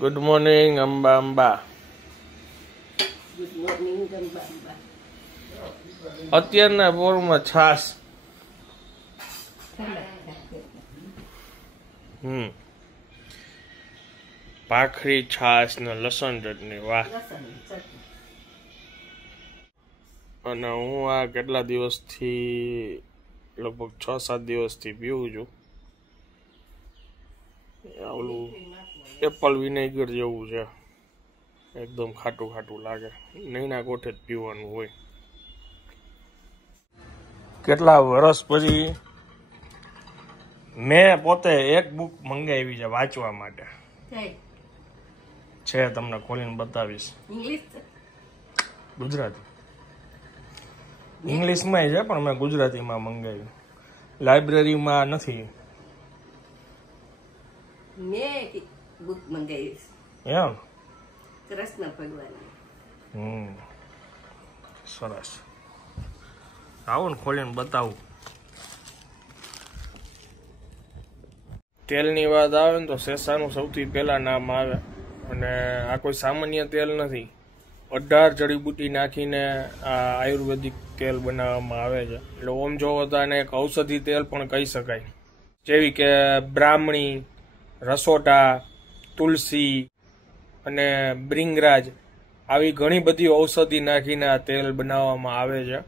Good morning Amba Amba. Good morning Amba Amba. અત્યારના પોરમાં છાસ. ભાખરી છાસ ને લસણ ચટણી. વાહ. અને હું આ કેટલા દિવસથી લગભગ 6-7 દિવસથી પીવું છું. ઓલું એપલ વિનેગર જેવું છે, એકદમ ખાટું ખાટું લાગે. નૈના કોઠે જ પીવાનું હોય. કેટલા વર્ષ પછી મેં પોતે એક બુક મંગાવી છે વાંચવા માટે. છે, તમને ખોલીને બતાવીશ. ગુજરાતી. ઇંગ્લિશમાં છે પણ મેં ગુજરાતીમાં મંગાવ્યું. લાઇબ્રેરીમાં નથી. મેં બુક મંગાવી એમ? કૃષ્ણ ભગવાન. સરસ. આવો ને ખોલીને બતાવું. તેલની વાત આવે ને તો શેષાનું સૌથી પહેલા નામ આવે. અને આ કોઈ સામાન્ય તેલ નથી. 18 જડીબુટી નાખીને આ આયુર્વેદિક તેલ બનાવવામાં આવે છે. એટલે ઓમ જોવો તો આને એક ઔષધિ તેલ પણ કહી શકાય. જેવી કે બ્રાહ્મણી, રસોટા, તુલસી અને બ્રિંગરાજ આવી ઘણી બધી ઔષધિ નાખીને આ તેલ બનાવવામાં આવે છે.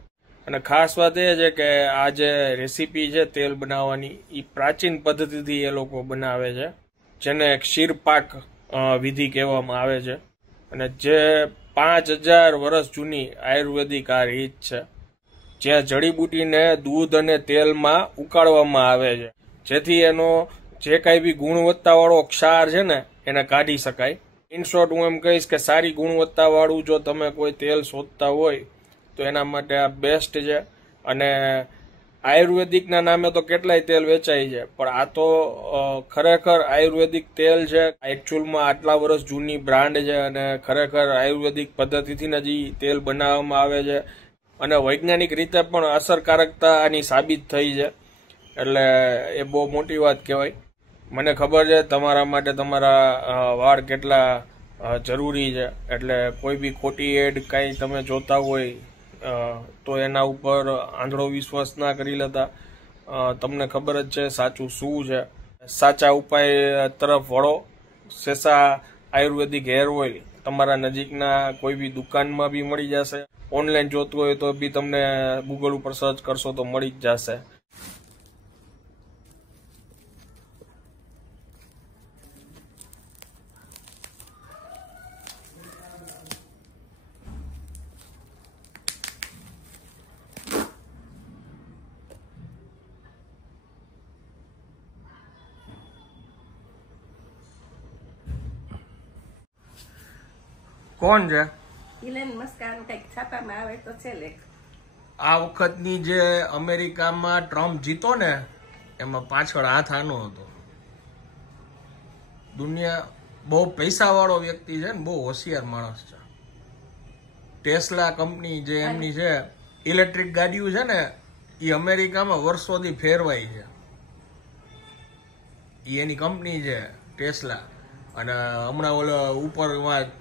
અને ખાસ વાત એ છે કે આ જે રેસીપી છે તેલ બનાવવાની, એ પ્રાચીન પદ્ધતિથી એ લોકો બનાવે છે, જેને ક્ષીરપાક વિધિ કહેવામાં આવે છે. અને જે 5000 વર્ષ જૂની આયુર્વેદિક આ રીત છે, જ્યાં જડીબુટીને દૂધ અને તેલમાં ઉકાળવામાં આવે છે, જેથી એનો જે કાંઈ બી ગુણવત્તાવાળો ક્ષાર છે ને એને કાઢી શકાય. ઇન શોર્ટ હું એમ કહીશ કે સારી ગુણવત્તાવાળું જો તમે કોઈ તેલ શોધતા હોય તો એના માટે આ બેસ્ટ છે. અને આયુર્વેદિકના નામે તો કેટલાય તેલ વેચાય છે, પણ આ તો ખરેખર આયુર્વેદિક તેલ છે. એકચ્યુઅલમાં આટલા વર્ષ જૂની બ્રાન્ડ છે અને ખરેખર આયુર્વેદિક પદ્ધતિથી જ તેલ બનાવવામાં આવે છે. અને વૈજ્ઞાનિક રીતે પણ અસરકારકતા આની સાબિત થઈ છે. એટલે એ બહુ મોટી વાત કહેવાય. મને ખબર છે તમારા માટે તમારા વાળ કેટલા જરૂરી છે. એટલે કોઈ બી ખોટી એડ કાંઈ તમે જોતા હોય તો એના ઉપર આંધળો વિશ્વાસ ના કરી લેતા. તમને ખબર જ છે સાચું શું છે. સાચા ઉપાય તરફ વળો. શેષા આયુર્વેદિક હેર ઓઇલ તમારા નજીકના કોઈ બી દુકાનમાં બી મળી જશે. ઓનલાઈન જોતું હોય તો બી તમને ગૂગલ ઉપર સર્ચ કરશો તો મળી જ જશે. કોણ છે? ઇલેન મસ્ક કંઈક છાપામાં આવે તો છે લેખ. આ વખતની જે અમેરિકામાં ટ્રમ્પ જીતો ને એમાં પાછળ હાથ આનો હતો. દુનિયા બહુ પૈસા વાળો વ્યક્તિ છે ને, બહુ હોશિયાર માણસ છે. ટેસ્લા કંપની જે એમની છે ઇલેક્ટ્રિક ગાડીઓ છે ને, એ અમેરિકામાં વર્ષોથી ફેરવાઈ છે. એ એની કંપની છે ટેસ્લા. અને હમણાં ઓલા ઉપર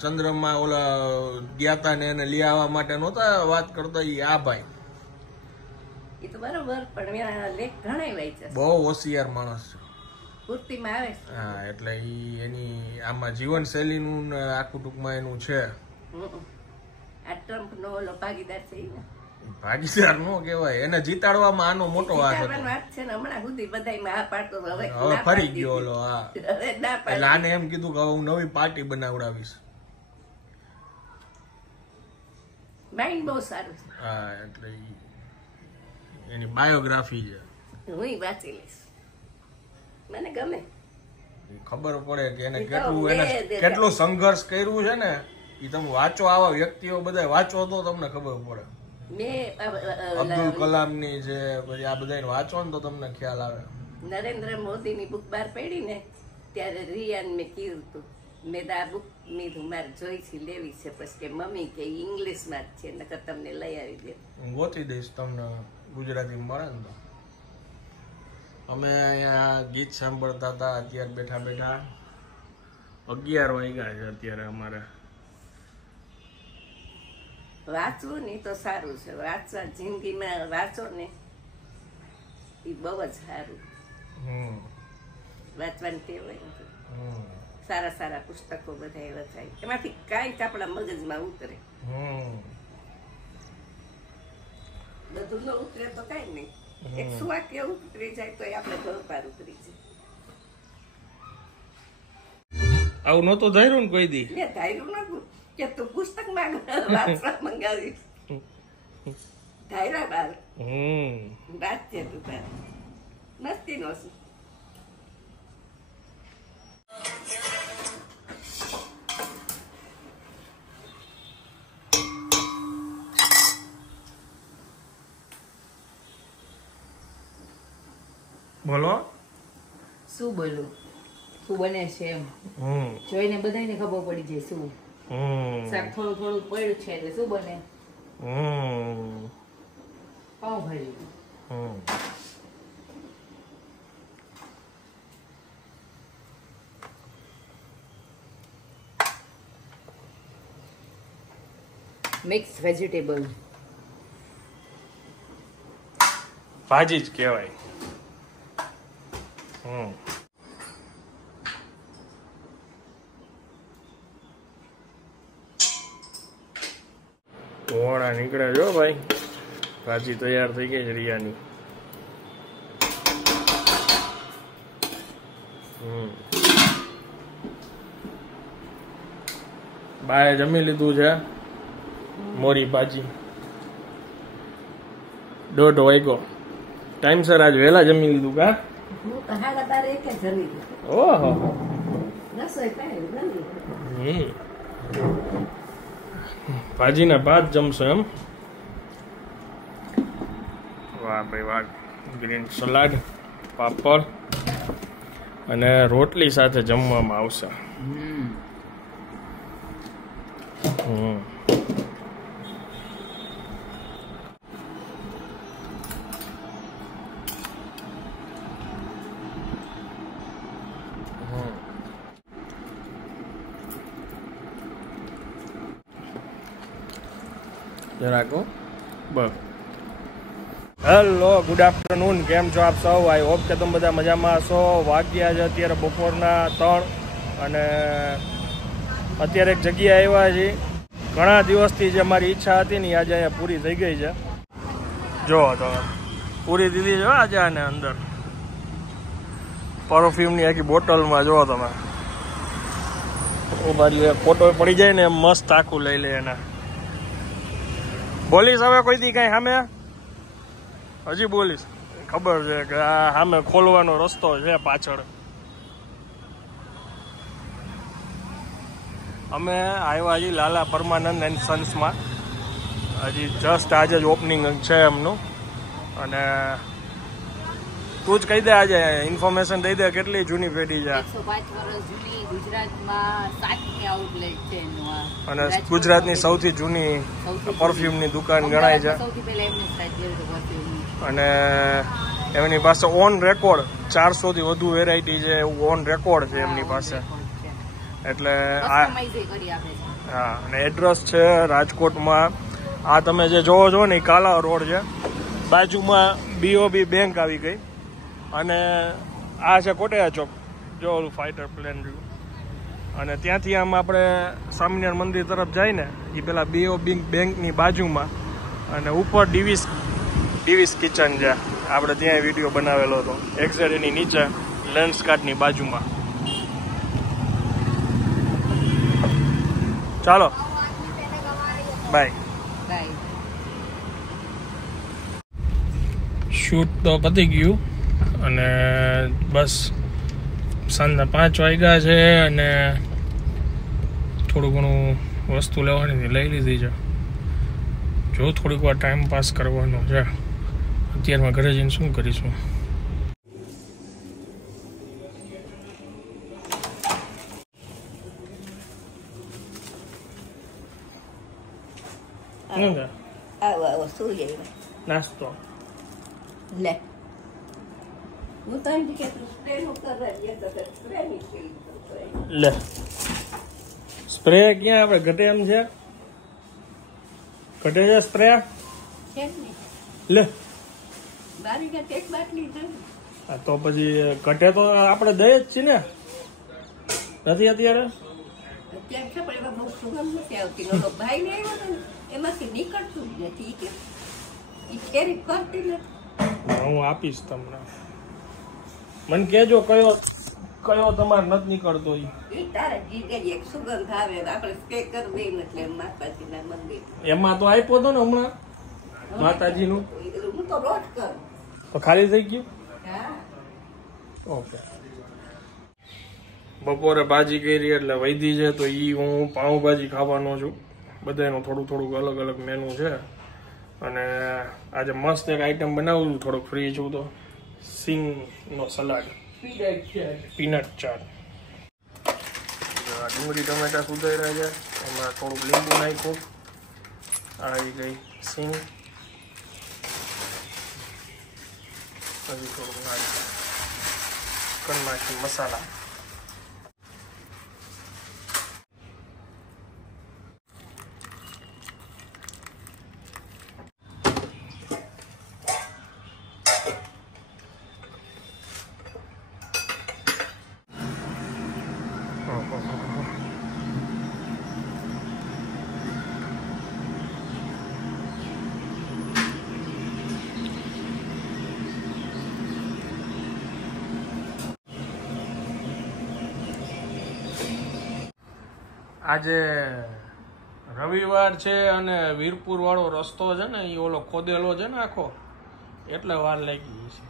ચંદ્રમાં ઓલા ગયા તા ને એને લઈ આવવા માટે નહોતા વાત કરતા, એ આ ભાઈ. એ તો બરોબર, પણ લેખ ઘણા વાંચ્યા. બહુ હોશિયાર માણસ છે. પૂર્તિમાં આવે. હા, એટલે એની આમાં જીવનશૈલીનું ને આખું ટૂંકમાં એનું છે. આ ટ્રમ્પ નો ઓલો ભાગીદાર છે ને. ભાગીદાર નો કહેવાય, એને જીતાડવામાં આનો મોટો હાથ હતો. વાત છે ને, હમણાં સુધી બધાય આ પાડતો હવે ફરી ગયો ઓલો. હા, હવે ના પાડે. એટલે આને એમ કીધું કે હું નવી પાર્ટી બનાવડાવીશ. માઇન્ડ બહુ સારું છે. હા, એટલે એની બાયોગ્રાફી છે. હું વાંચી લઈશ, મને ગમે. ખબર પડે કે એને કેટલું સંઘર્ષ કર્યું છે ને. એ તમે વાંચો, આવા વ્યક્તિઓ બધા વાંચો તો તમને ખબર પડે. અબ્દુલ કલામ ની છે, પછી આ બધા વાંચો ને તો તમને ખ્યાલ આવે. નરેન્દ્ર મોદી ની બુક બહાર પડી ને ત્યારે રિયાન મેં કીધું હતું, મેં આ બુક ની મારે જોઈ છે, લેવી છે. પછી કે મમ્મી કે ઇંગ્લિશમાં જ છે, નકર તમને લઈ આવી દે. ગોતી દઈશ તમને, ગુજરાતી મળે ને તો. અમે અહીંયા ગીત સાંભળતા હતા અત્યારે બેઠા બેઠા. 11 વાગ્યા છે અત્યારે અમારે. વાંચવું ને તો સારું છે. વાંચવા જિંદગીમાં વાંચો ને એ બહુ જ સારું. વાંચવાની ટેવ હોય ને સારા સારા પુસ્તકો બધા એવા થાય એમાંથી કાંઈક આપણા મગજમાં ઉતરે. બધું ન ઉતરે તો કાંઈ નહીં. એક વાક્ય ઉતરી જાય તો આપણે ઘર પાર ઉતરી જાય. આવું નહોતો ધાર્યું ને કોઈ દી? મેં ધાર્યું નતું કે તું પુસ્તક વાંચવા મંગાવીશ. ધાર્યા બાર વાત છે તું તારે મસ્તી નો શું. બોલો. શું બોલું? શું બને છે એમ જોઈને બધાને ખબર પડી જાય. શું શાક થોડું થોડું પડ્યું છે એટલે શું બને? પાવભાજી. મિક્સ વેજીટેબલ ભાજી જ કહેવાય. ઓળા નીકળે જો ભાઈ. ભાજી તૈયાર થઈ ગઈ છે રિયાની. બાએ જમી લીધું છે મોરી ભાજી. 1:30 વાગ્યો. ટાઈમસર આજ વહેલા જમી લીધું કા? ઓહો. ભાજીના ભાત જમશો એમ? વાહ ભાઈ વાહ. ગ્રીન સલાડ, પાપડ અને રોટલી સાથે જમવામાં આવશે. જરાકો બસ. Hello, good afternoon. કેમ છો આપ સૌ? આઈ હોપ કે તમે બધા મજામાં હશો. વાગ્યા છે અત્યારે બપોરના 3 અને અત્યારે એક જગ્યાએ આવ્યા છીએ. ઘણા દિવસથી જે મારી ઈચ્છા હતી ને આજે અહીંયા પૂરી થઈ ગઈ છે. જો તમે પૂરી દીધી છે આજે. આને અંદર પરફ્યુમની આખી બોટલમાં જો તમે બાજુ એક ફોટો પડી જાય ને મસ્ત આખું લઈ લે એને. બોલીશ હવે કોઈ દી કઈ સામે? હજી બોલીશ. ખબર છે કે આ સામે ખોલવાનો રસ્તો છે પાછળ. અમે આવ્યા હજી લાલા પરમાનંદ એન્ડ સન્સમાં. હજી જસ્ટ આજે જ ઓપનિંગ છે એમનું. અને તું જ કહી દે આજે ઇન્ફોર્મેશન દઈ દે કેટલી જૂની પેઢી છે. 105 વર્ષ જૂની ગુજરાતમાં 7મી આઉટલેટ છે એનું. અને ગુજરાતની સૌથી જૂની પરફ્યુમની દુકાન ગણાય છે. અને એમની પાસે ઓન રેકોર્ડ 400 થી વધુ વેરાયટી છે એવું ઓન રેકોર્ડ છે એમની પાસે. એટલે હા, અને એડ્રેસ છે રાજકોટમાં. આ તમે જે જોવો છો ને કાલા રોડ છે, બાજુમાં BOB બેંક આવી ગઈ. અને આ છે કોટેયા ચોક, જો ઓલું ફાઇટર પ્લેન રહ્યું. અને ત્યાંથી આમ આપણે સ્વામિનારાયણ મંદિર તરફ જાય ને એ પેલા BOB બેંકની બાજુમાં. અને ઉપર ડીવીસ કિચન છે. આપણે ત્યાં વિડીયો બનાવેલો હતો. એક્ઝેક્ટ એની નીચે લેન્સ કાર્ડની બાજુમાં. ચાલો બાય. શૂટ તો પતી ગયું અને બસ સાંજના 5 વાગ્યા છે. અને થોડું ઘણું વસ્તુ લેવાની લઈ લીધી છે. જો થોડીક વાર ટાઈમ પાસ કરવાનો છે. અત્યારમાં ઘરે જઈને શું કરીશું? આવો આવો શું લેવા? નાસ્તો લે હું તો એમ કે સ્પ્રેનું કરવા જઈએ તો સ્પ્રેની ફીલ કરતો લે સ્પ્રે ક્યાં આપણે ઘટે એમ છે? ઘટે છે સ્પ્રે? છે જ નહીં. લે બારી કે એક બાટલી છે. આ તો પછી ઘટે તો આપણે દઈએ જ છીએ ને, નથી અત્યારે? અત્યારે છે પણ એમાં બહુ સુગંધ નથી આવતી. ઓલો ભાઈ ને આવ્યો હતો ને એમાંથી નીકળતું જ નથી. કે એ ખેરી કરતી નથી. હું આપીશ તમને. મને કહેજો કયો કયો તમારે નથી નીકળતો. એ તારા જીગે એક સુગંધ આવે આપણે સ્પ્રે કરી દઈએ ને એટલે માતાજીના મંદિર. એમાં તો આપ્યો હતો ને હમણાં માતાજીનું, હું તો રોજ કરું. તો ખાલી થઈ ગયું. હા ઓકે. બપોરે ભાજી કરી એટલે વૈધી છે તો ઈ હું પાઉંભાજી ખાવાનો છું. બધાનું થોડું થોડુંક અલગ અલગ મેનુ છે અને આજે મસ્ત એક આઈટમ બનાવું છું. થોડુંક ફ્રી છું તો સિંગનો સલાડ, પીનટ ચાટ. ડુંગળી ટમેટા સુધાર્યા છે, એમાં થોડુંક લીંબુ નાખ્યું. આવી ગઈ સિંગ, હજી થોડુંક નાખ્યું કન્નાખી મસાલા. આજે રવિવાર છે અને વીરપુર વાળો રસ્તો છે ને એ ઓલો ખોદેલો છે ને આખો, એટલે વાર લાગી છે.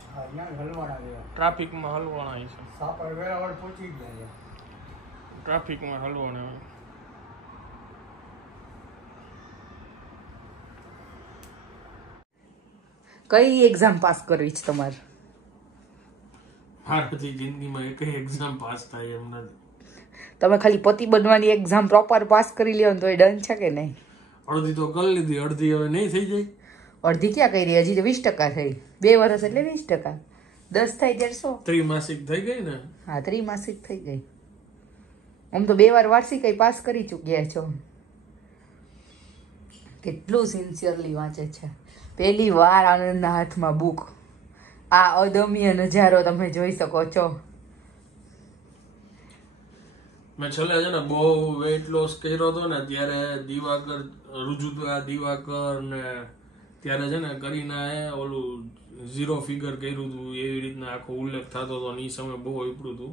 ટ્રાફિકમાં હલવાણા છે. ટ્રાફિકમાં હલવાણા. કઈ એક્ઝામ પાસ કરવી છે તમારે? મારાથી જિંદગીમાં એક એક્ઝામ પાસ થાય એમ નથી. તમે ખાલી પતિ બનવાની એક્ઝામ પ્રોપર પાસ કરી લ્યો ને તો એ ડન છે કે નહીં? અડધી તો કરી લીધી, અડધી હવે નહીં થઈ જાય. અડધી ક્યાં કરી? હજી તો 20% થઈ. 2 વર્ષ એટલે 20%. 10 થાય ત્યારે 100. ત્રિમાસિક થઈ ગઈ ને? હા, ત્રિમાસિક થઈ ગઈ. આમ તો 2 વાર વાર્ષિક પાસ કરી ચૂક્યા છો. કેટલું સિન્સિયરલી વાંચે છે. પહેલી વાર આનંદના હાથમાં બુક. આ અદમ્ય નજારો તમે જોઈ શકો છો. મેં છેલ્લે છે ને બહુ વેઇટ લોસ કર્યો હતો ને ત્યારે દિવાકર ને ત્યારે છે ને કરીનાએ ઓલું 0 ફિગર કર્યું હતું. એવી રીતના આખો ઉલ્લેખ થતો હતો ને એ સમય બહુ વાપર્યું હતું.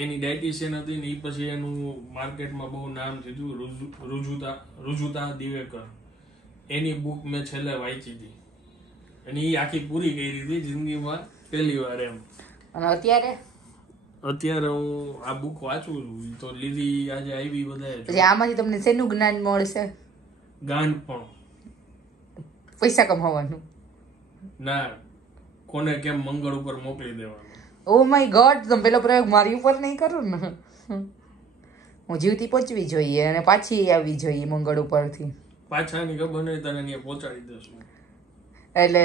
એની ડાયટિશિયન હતી ને એ પછી એનું માર્કેટમાં બહુ નામ થયું. રુજુતા દિવેકર. એની બુક મેં છેલ્લે વાંચી હતી અને એ આખી પૂરી કરી હતી જિંદગીમાં પહેલી વાર એમ. અને અત્યારે હું આ બુક વાંચું છું. તો લીધી આજે આવી બધાએ. પછી આમાંથી તમને શેનું જ્ઞાન મળશે? ગાન પણ. પૈસા કમાવાનું? ના, કોને કેમ મંગળ ઉપર મોકલી દેવાનું. ઓ માય ગોડ, તમે પેલો પ્રયોગ મારી ઉપર નહીં કરો ને. હું જીવતી પહોંચવી જોઈએ અને પાછી આવવી જોઈએ મંગળ ઉપરથી. પાછાની ખબર નહીં, તને ત્યાં પહોંચાડી દેશું. એટલે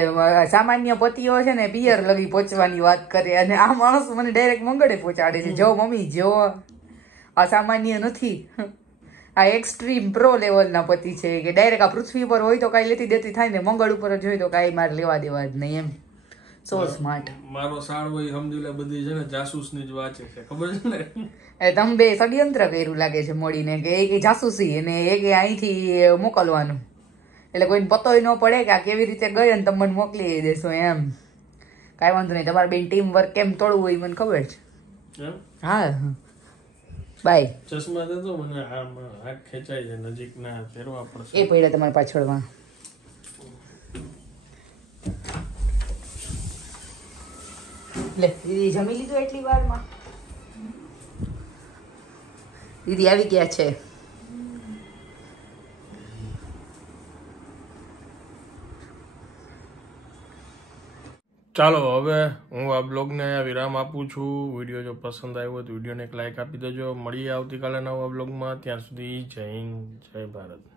સામાન્ય પતિઓ છે ને પિયર લગી પહોંચવાની વાત કરે અને આ માણસ મને ડાયરેક્ટ મંગળે પહોંચાડે છે. જો મમ્મી જો, આ સામાન્ય નથી. આ એક્સ્ટ્રીમ પ્રો લેવલના પતિ છે કે ડાયરેક્ટ આ પૃથ્વી પર હોય તો કાંઈ લેતી દેતી થાય ને મંગળ ઉપર જ હોય તો કાંઈ મારે લેવા દેવા જ નહીં એમ. સો સ્માર્ટ. મારો સાળ હોય સમજી લે બધી છે ને જાસૂસની જ વાંચે છે, ખબર છે ને? એ તમે બે ષડયંત્ર કર્યું લાગે છે મળીને કે એક જાસૂસી અને એક અહીંથી મોકલવાનું. એટલે કોઈને પતોય ન પડે કે આ કેવી રીતે ગઈ અને તમે મને મોકલી દેશો એમ. કાંઈ વાંધો નહીં, તમારે બેન ટીમ વર્ક કેમ તોડવું હોય મને ખબર છે. હા, બાય. ચશ્મા દેતો મને, હાથ ખેંચાય છે, નજીક ના ફેરવા પડશે. એ પડ્યા તમારી પાછળમાં. લે દીદી જમી લીધું એટલી વારમાં? દીદી આવી ગયા છે. ચાલો હવે હું આ બ્લોગને વિરામ આપું છું. વિડીયો જો પસંદ આવ્યો તો વિડીયોને એક લાઈક આપી દેજો. મળીએ આવતીકાલે નવા બ્લોગમાં. ત્યાં સુધી જય હિન્દ, જય ભારત.